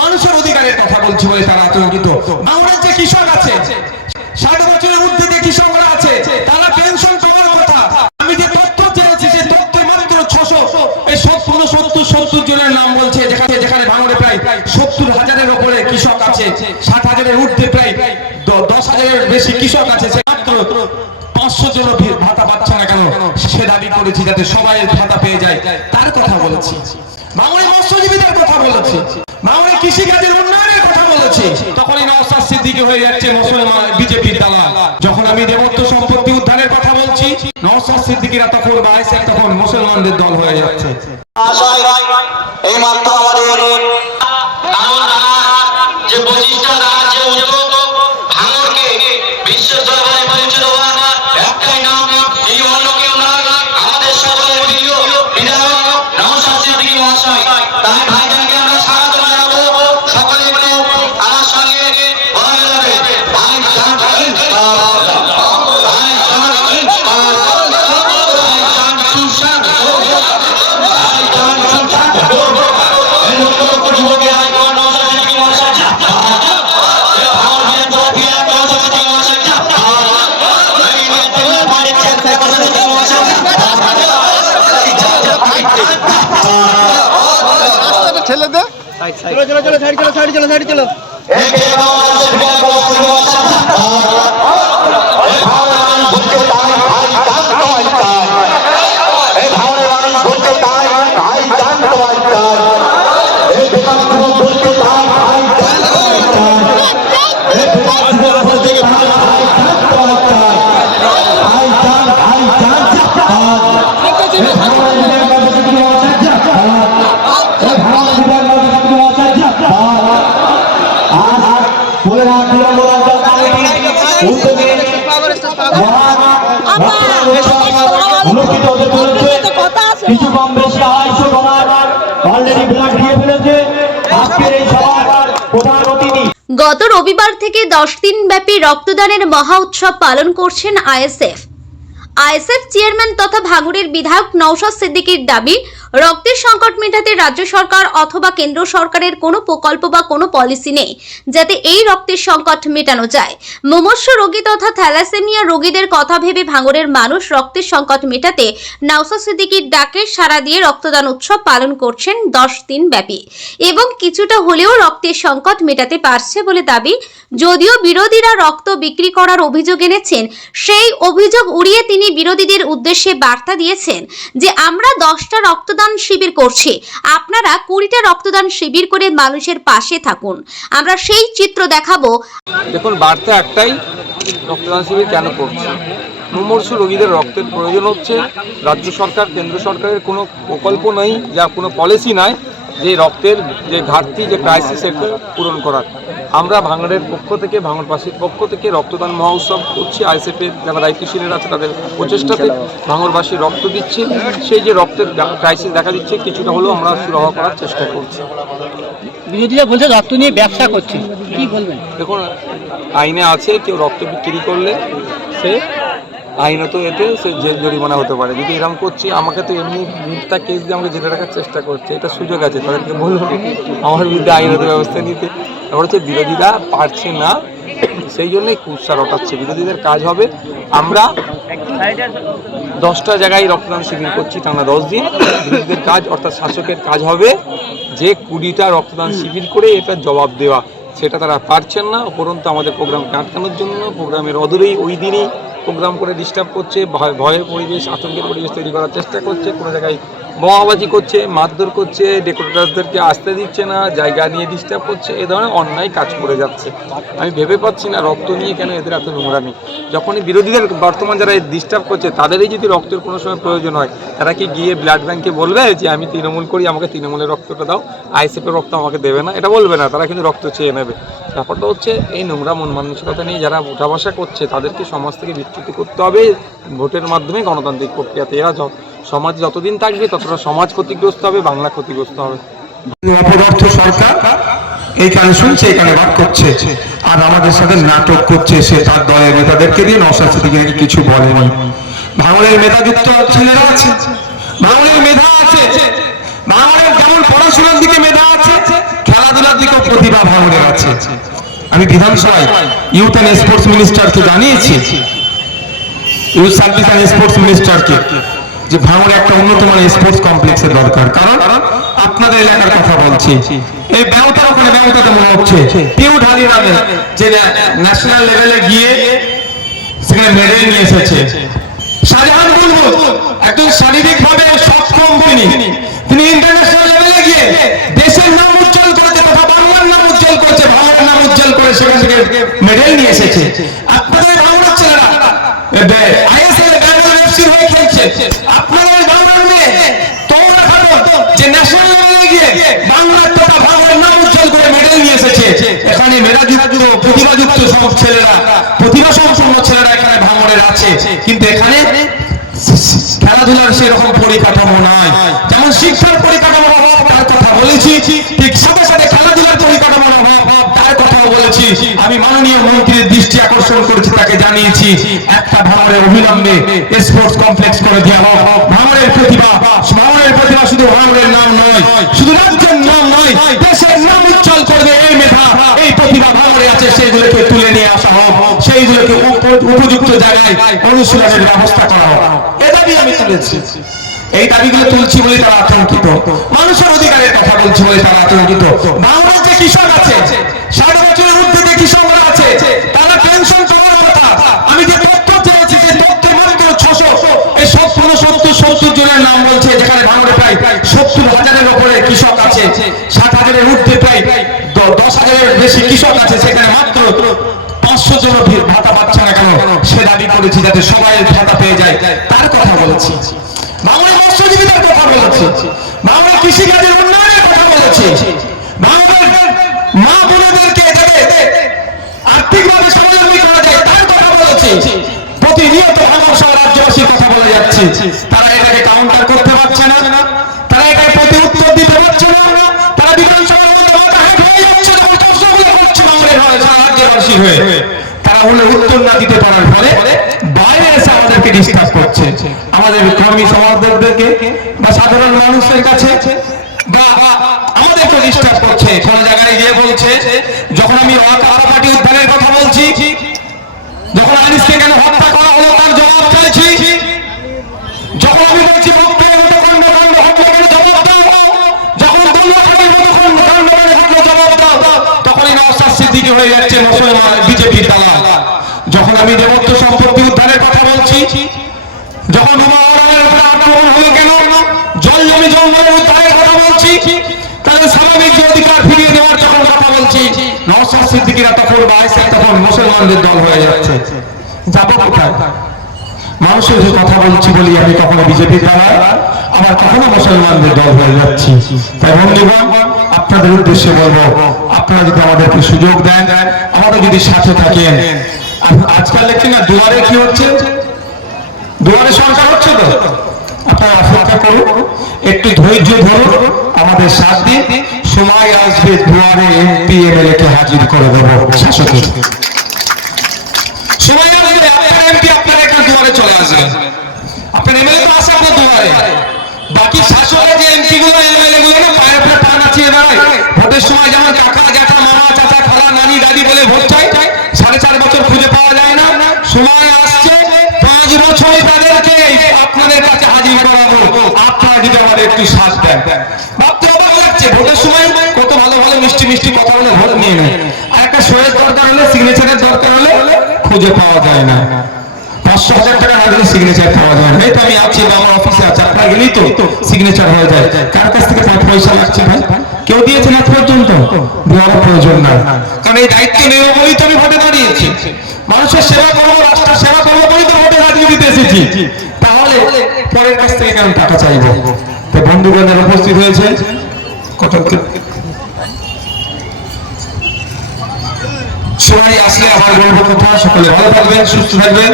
মানুষের অধিকারের কথা বলছি বলে তারা আতঙ্কিত। বাংলার যে কৃষক আছে, 60 বছরের ঊর্ধ্বে যে কৃষকরা আছে, তারা পেনশন পাওয়ার কথা। আমি যে তথ্য চেয়েছি সেই তথ্যে মাত্র 670 জনের নাম বলছে, যেখানে ভাঙড়ে প্রায় 70,000-এর উপরে কৃষক আছে, 60,000-এর ঊর্ধ্বে প্রায় 10,000-এর বেশি কৃষক আছে। সে মাত্র 500 জন ভাতা পাচ্ছে না কেন? সে দাবি করেছি যাতে সবাই ভাতা পেয়ে যায়, তার কথা বলেছি। ভাঙড়ে মৎস্যজীবীদের কথা বলেছি, ভাঙড়ে কৃষিকাজের উন্নয়নের কথা বলেছি। তখনই নওশাদ সিদ্দিকী হয়ে যাচ্ছে মুসলমান বিজেপির দালাল। যখন আমি দেবত্ব সম্পত্তি উদ্ধারের কথা বলছি, নওশাদ সিদ্দিকীরা তখন তখন মুসলমানদের দল হয়ে যাচ্ছে। এই মাত্র আমাদের যে প্রতিষ্ঠা যে উদ্যোগ ভাঙড়কে বিশ্বের দরবারে পৌঁছে দেওয়া একটাই নাম, এই অন্য কেউ নয়, আমাদের সকলের প্রিয় বিধায়ক নওশাদ সিদ্দিকী মহাশয়। তাই ভাইজানকে আমরা স্বাগত জানাবো। সকলে মিলে আমার সঙ্গে বলা যাবে ঠেলে দে, চলো চলো চলো, সাইড চলো, সাইড চলো। কিছু কম বেশি 250 ডলার অলরেডি ব্লাড দিয়ে ফেলেছে আজকের এই সভার প্রধান অতিথি। গত রবিবার থেকে 10 দিন ব্যাপী রক্তদানের মহা উৎসব পালন করছেন আইএসএফ চেয়ারম্যান তথা ভাঙড়ের বিধায়ক নওশাদ সিদ্দিকীর দাবি, রক্তের সংকট মেটাতে রাজ্য সরকার অথবা কেন্দ্র সরকারের কোনো প্রকল্প বা কোনো পলিসি নেই যাতে এই রক্তের সংকট মেটানো যায়। মুমূর্ষু রোগী তথা থ্যালাসেমিয়া রোগীদের কথা ভেবে ভাঙড়ের মানুষ রক্তের সংকট মেটাতে নওশাদ সিদ্দিকীর ডাকে সাড়া দিয়ে রক্তদান উৎসব পালন করছেন 10 দিন ব্যাপী এবং কিছুটা হলেও রক্তের সংকট মেটাতে পারছে বলে দাবি। যদিও বিরোধীরা রক্ত বিক্রি করার অভিযোগ এনেছেন, সেই অভিযোগ উড়িয়ে তিনি বিরোধীদের উদ্দেশ্যে বার্তা দিয়েছেন যে আমরা 10টা রক্তদান শিবির করছি, আপনারা 20টা রক্তদান শিবির করে মানুষের পাশে থাকুন, আমরা সেই চিত্র দেখাবো। দেখুন, বার্তা একটাই, রক্তদান শিবির কেন করছি? মুমূর্ষু রোগীদের রক্তের প্রয়োজন হচ্ছে। রাজ্য সরকার কেন্দ্র সরকারের কোনো প্রকল্প নেই, যা কোনো পলিসি নাই যে রক্তের যে ঘাটতি, যে ক্রাইসিস, এটা পূরণ করার। আমরা ভাঙড়ের পক্ষ থেকে, ভাঙড়বাসীর পক্ষ থেকে রক্তদান মহোৎসব করছি। আইএসএফের যারা দায়িত্বশীলের আছে তাদের প্রচেষ্টাতে ভাঙড়বাসী রক্ত দিচ্ছে। সেই যে রক্তের ক্রাইসিস দেখা দিচ্ছে, কিছুটা হলেও আমরা সুরাহা করার চেষ্টা করছি। বিরোধীরা বলছে রক্ত নিয়ে ব্যবসা করছে, কি বলবেন? দেখুন, আইনে আছে কেউ রক্ত বিক্রি করলে সে আইনত এতে সে জেল জরিমানা হতে পারে। যদি এরকম করছি, আমাকে তো এমনি মিথ্যা কেস দিয়ে আমাকে জেলে রাখার চেষ্টা করছে, এটা সুযোগ আছে তাদেরকে বলবো আমার বিরুদ্ধে আইনত ব্যবস্থা নিতে। এবার হচ্ছে বিরোধীরা পারছে না, সেই জন্যই কুৎসা রটাচ্ছে। বিরোধীদের কাজ হবে, আমরা 10টা জায়গায় রক্তদান শিবির করছি টানা 10 দিন। বিরোধীদের কাজ অর্থাৎ শাসকের কাজ হবে যে 20টা রক্তদান শিবির করে এটা জবাব দেওয়া, সেটা তারা পারছেন না। উপরন্তু আমাদের প্রোগ্রামকে আটকানোর জন্য প্রোগ্রামের অদূরেই ওই দিনই প্রোগ্রাম করে ডিস্টার্ব করছে, ভয়ের পরিবেশ, আতঙ্কের পরিবেশ তৈরি করার চেষ্টা করছে। কোনো জায়গায় বোমাবাজি করছে, মারধর করছে, ডেকোরেটরদেরকে আসতে দিচ্ছে না, জায়গা নিয়ে ডিস্টার্ব করছে, এ ধরনের অন্যায় কাজ করে যাচ্ছে। আমি ভেবে পাচ্ছি না রক্ত নিয়ে কেন এদের এত নোংরামি। যখনই বিরোধীদের বর্তমান যারা ডিস্টার্ব করছে তাদেরই যদি রক্তের কোনো সময় প্রয়োজন হয়, তারা কি গিয়ে ব্লাড ব্যাঙ্কে বলবে যে আমি তৃণমূল করি, আমাকে তৃণমূলের রক্তটা দাও, আইএসএফের রক্ত আমাকে দেবে না? এটা বলবে না, তারা কিন্তু রক্ত চেয়ে নেবে। ব্যাপারটা হচ্ছে এই নোংরা মন মানসিকতা নিয়ে যারা উঠা বসা করছে তাদেরকে সমাজ থেকে বিচ্যুতি করতে হবে ভোটের মাধ্যমে, গণতান্ত্রিক প্রক্রিয়াতে। এরা সমাজ যতদিন থাকবে ততটা সমাজ ক্ষতিগ্রস্ত হবে, বাংলা ক্ষতিগ্রস্ত হবে। অপদার্থ সরকার এইখানে শুনছে, এখানে বাদ করছে, আর আমাদের সাথে নাটক করছে। সে তার দলের নেতাদেরকে দিয়ে নওশাদ সিদ্দিকী কিছু বলেনি। ভাঙড়ের মেধাযুক্ত ছেলেরা আছে, ভাঙড়ের মেধা আছে, ভাঙড়ের যেমন পড়াশোনার দিকে মেধা আছে, খেলাধুলার দিকেও প্রতিভা ভাঙড়ের আছে। আমি বিধানসভায় ইউথ অ্যান্ড স্পোর্টস মিনিস্টারকে জানিয়েছি, ইউথ সার্ভিস অ্যান্ড স্পোর্টস মিনিস্টারকে, যে ভাঙড়ে একটা উন্নত মানের স্পোর্টস কমপ্লেক্সের দরকার। কারণ আপনাদের এলাকার কথা বলছি, এই ব্যাংকটা ওখানে ব্যাংকটাতে মনে হচ্ছে পিউ ঢালি নামে যে ন্যাশনাল লেভেলে গিয়ে সেখানে মেডেল নিয়ে এসেছে। শাহজাহান বুলবুল একজন শারীরিকভাবে সক্ষম তিনি ইন্টারন্যাশনাল লেভেলে গিয়ে দেশের নাম উজ্জ্বল করেছে তথা বাংলার নাম উজ্জ্বল করেছে, ভাঙড়ের নাম উজ্জ্বল করে সেখান থেকে মেডেল নিয়ে এসেছে। আপনাদের ভাঙড়ের ছেলেরা আইএসএল এ ব্যাঙ্গালোর এফসি হয়ে খেলছে, আপনাদের ভাঙড়ের মেয়ে তোমরা ভাবো যে ন্যাশনাল লেভেলে গিয়ে বাংলার তথা ভাঙড়ের নাম উজ্জ্বল করে মেডেল নিয়ে এসেছে। এখানে মেধাযুক্ত প্রতিভাযুক্ত সব ছেলেরা, প্রতিভা সম্পন্ন ছেলেরা এখানে ভাঙড়ের আছে, কিন্তু এখানে খেলাধুলার সেরকম পরিকাঠামো নয়। যেমন শিক্ষার পরিকাঠামো অভাব তার কথা বলেছি, ঠিক সাথে সাথে খেলাধুলার পরিকাঠামো অভাব তার কথাও বলেছি। আমি মাননীয় মন্ত্রীর দৃষ্টি আকর্ষণ করেছি, তাকে জানিয়েছি একটা ভাঙড়ের অবিলম্বে স্পোর্টস কমপ্লেক্স করে দেওয়া হোক। ভাঙড়ের প্রতিভা শুধু ভাঙড়ের নাম নয়, শুধু রাজ্যের নাম নয়, দেশের নাম উজ্জ্বল করবে এই মেধা, এই প্রতিভা ভাঙড়ে আছে, সেইগুলোকে তুলে নিয়ে আসা হোক, সেইগুলোকে উপযুক্ত জায়গায় অনুশীলনের ব্যবস্থা করা হোক। এই দাবি আমি তুলেছি। এই দাবিগুলো তুলছি বলে তারা আতঙ্কিত, মানুষের অধিকারের কথা বলছি বলে তারা আতঙ্কিত। ভাঙড়ের যে কৃষক আছে, 60 বছরের ঊর্ধ্বে যে কৃষকরা আছে, তারা পেনশন পাওয়ার কথা। আমি যে তথ্য চেয়েছি সেই তথ্যে মাত্র 670 জনের নাম বলছে, যেখানে ভাঙড়ে প্রায় 70,000-এর উপরে কৃষক আছে, 60,000-এর ঊর্ধ্বে প্রায় 10,000-এর বেশি কৃষক আছে, সেখানে মাত্র 500 জন ভাতা পাচ্ছে না কেন? সে দাবি করেছি যাতে সবাই ভাতা পেয়ে যায়, তার কথা বলেছি। ভাঙড়ের মৎস্যজীবীদের কথা বলেছি, ভাঙড়ের কৃষিকাজের উন্নয়নের কথা বলেছি, ভাঙড়ের মা বোনেদেরকে যাতে আর্থিকভাবে স্বাবলম্বী করা যায় তার কথা বলেছি। প্রতিনিয়ত ভাঙড় সহ রাজ্যবাসীর কথা বলে যাচ্ছে, তারা এটাকে কাউন্টার করতে পারছে না, তারা এটাকে প্রতি উত্তর দিতে পারছে না, তারা বিধানসভার মধ্যে মাথা হেঁট হয়ে যাচ্ছে, যখন প্রশ্নগুলো করছে ভাঙড়ের হয় সারা রাজ্যবাসী হয়ে, তারা হলে উত্তর না দিতে পারার ফলে বাইরে এসে আমাদেরকে ডিস্টার্ব করছে, আমাদের কর্মী সমাজদেরকে বা সাধারণ মানুষের কাছে বা আমাদেরকে ডিস্টার্ব করছে। কোন জায়গায় গিয়ে বলছে, যখন আমি পার্টি উদ্ধারের কথা বলছি, যখন আনিসকে কেন হত্যা করা হলো তার জবাব চাইছি, যখন আমি বলছি বক্তব্য হত্যাকাণ্ড হত্যা কেন জবাব দাও, যখন দুর্নীতির হত্যাকাণ্ড ঘটলো জবাব দাও, তখনই নওশাদ সিদ্দিকী হয়ে যাচ্ছে মুসলমান বিজেপির দালাল। যখন আমি দেবত্ব সম্পত্তি উদ্ধারের কথা বলছি, যখন আক্রমণ হলো কেন জল জমি জঙ্গলের উদ্ধারের কথা বলছি, তাদের স্বাভাবিক যে অধিকার ফিরিয়ে দেওয়ার যখন কথা বলছি, নওশাদ সিদ্দিকীরা তখন তখন মুসলমানদের দল হয়ে যাচ্ছে। যাবো কোথায়? মানুষের যে কথা বলছি বলি আমি কখনো বিজেপির দ্বারা, আবার কখনো মুসলমানদের দল হয়ে যাচ্ছি। তাই বন্ধুগণ, আপনাদের উদ্দেশ্যে বলবো, আপনারা যদি আমাদেরকে সুযোগ দেন, আমাদের যদি সাথে থাকেন। আজকাল দেখছি না দুয়ারে কি হচ্ছে, দুয়ারে সরকার হচ্ছে তো, আপনারা অপেক্ষা করুন, একটু ধৈর্য ধরুন, আমাদের সাথ দিন, সময় আসবে দুয়ারে এমপি এমএলএ কে হাজির করে দেবো শাসকের। সময় আসবে আপনার এমপি আপনার এখানে দুয়ারে চলে আসবে, আপনার এমএলএ তো আসে আপনার দুয়ারে। বাকি শাসকের যে এমপি গুলো এমএলএ গুলো না পায়ের উপরে পা নাচিয়ে বেড়ায়, ভোটের সময় যেমন কাকা জ্যাঠা মামা চাচা খালা নানি দাদি বলে ভোট চায়, 4.5 বছর খুঁজে পাওয়া যায় না। সময় আসছে 5 বছর তাদেরকে আপনাদের কাছে হাজির করাবো, আপনারা যদি আমাদের একটু সাথ দেন। ভাবতে অবাক লাগছে, ভোটের সময় কত ভালো ভালো মিষ্টি মিষ্টি কথা বলে ভোট নিয়ে নেয়, আর একটা সইয়ের দরকার হলে, সিগনেচারের দরকার হলে খুঁজে পাওয়া যায় না। 500,000 টাকা না দিলে সিগনেচার পাওয়া যায় না। এই তো আমি আছি বা আমার অফিসে আছে, আপনারা গেলেই তো সিগনেচার হয়ে যায়। কার কাছ থেকে পয়সা লাগছে ভাই? কেউ দিয়েছে না পর্যন্ত? দেওয়ার প্রয়োজন না, কারণ এই দায়িত্ব নেব বলেই তো আমি ভোটে দাঁড়িয়েছি। মানুষের সেবা করবো, রাষ্ট্রের সেবা করবো বলেই তো ভোটে দাঁড়িয়ে দিতে এসেছি, তাহলে পরের কাছ থেকে কেন টাকা চাইবো? তো বন্ধুগণের উপস্থিত হয়েছে, কত সময় আসলে আবার বলবো কথা। সকলে ভালো থাকবেন, সুস্থ থাকবেন।